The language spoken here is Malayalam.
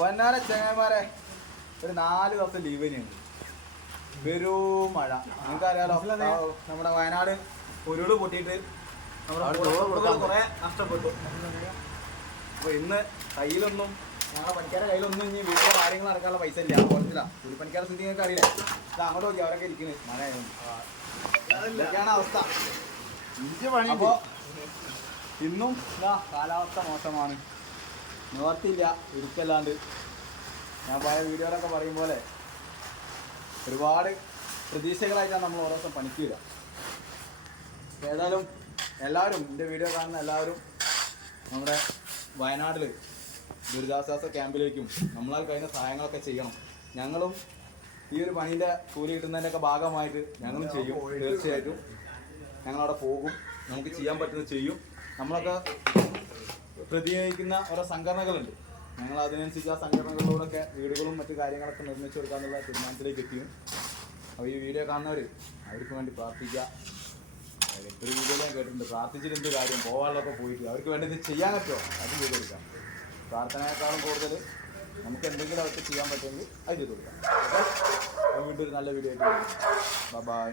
പൊന്നാര ചെങ്ങന്മാരെ ഒരു 4 ദിവസം ലീവ് തന്നെയുണ്ട്. വെറും മഴ. നിങ്ങൾക്കറിയാലോ നമ്മുടെ വയനാട് ഉരുള് പൊട്ടിയിട്ട് നമ്മുടെ കുറെ നഷ്ടപ്പെട്ടു. അപ്പോൾ ഇന്ന് കയ്യിലൊന്നും ഞങ്ങളുടെ പണിക്കാരുടെ കയ്യിലൊന്നും ഇനി വീട്ടിലെ കാര്യങ്ങൾ നടക്കാനുള്ള പൈസ ഇല്ല. കുഴപ്പമില്ല. കൂലിപ്പണിക്കാരുടെ സ്ഥിതി നിങ്ങൾക്ക് അറിയില്ല. ഇത് അങ്ങോട്ട് നോക്കി അവരൊക്കെ ഇരിക്കുന്നത് മഴയായിരുന്നു. ഇതൊക്കെയാണ് അവസ്ഥ. അപ്പോൾ ഇന്നും ഇതാ കാലാവസ്ഥ മോശമാണ്. നിവർത്തിയില്ല. ഇരിക്കല്ലാണ്ട് ഞാൻ പഴയ വീഡിയോയിലൊക്കെ പറയും പോലെ ഒരുപാട് പ്രതീക്ഷകളായിട്ടാണ് നമ്മൾ ഓരോ ദിവസം പണിക്ക് വരിക. ഏതായാലും എല്ലാവരും എൻ്റെ വീഡിയോ കാണുന്ന എല്ലാവരും നമ്മുടെ വയനാട്ടിൽ ദുരിതാശ്വാസ ക്യാമ്പിലേക്കും നമ്മളാൽ കഴിയുന്ന സഹായങ്ങളൊക്കെ ചെയ്യണം. ഞങ്ങളും ഈ ഒരു പണീൻ്റെ കൂലി കിട്ടുന്നതിൻ്റെയൊക്കെ ഭാഗമായിട്ട് ഞങ്ങളും ചെയ്യും. തീർച്ചയായിട്ടും ഞങ്ങളവിടെ പോകും. നമുക്ക് ചെയ്യാൻ പറ്റുന്നത് ചെയ്യും. നമ്മളൊക്കെ പ്രതിനിധിക്കുന്ന ഓരോ സംഘടനകളുണ്ട്. ഞങ്ങൾ അതിനനുസരിച്ച് ആ സംഘടനകളിലൂടെയൊക്കെ വീടുകളും മറ്റു കാര്യങ്ങളൊക്കെ നിർമ്മിച്ചു കൊടുക്കാനുള്ള തീരുമാനത്തിലേക്ക് എത്തിയും. അപ്പോൾ ഈ വീഡിയോ കാണുന്നവർ അവർക്ക് വേണ്ടി പ്രാർത്ഥിക്കുക. ഒരു വീഡിയോ ഞാൻ കേട്ടിട്ടുണ്ട്, പ്രാർത്ഥിച്ചിട്ട് എന്ത് കാര്യം, പോകാനുള്ളതൊക്കെ പോയിട്ട് അവർക്ക് വേണ്ടി ഇത് ചെയ്യാൻ പറ്റുമോ അത് ചെയ്ത് കൊടുക്കാം. പ്രാർത്ഥനയെക്കാളും കൂടുതൽ നമുക്ക് എന്തെങ്കിലും അവർക്ക് ചെയ്യാൻ പറ്റുമെങ്കിൽ അത് ചെയ്ത് കൊടുക്കാം. വീണ്ടും ഒരു നല്ല വീഡിയോ ആയിട്ട് ബൈ.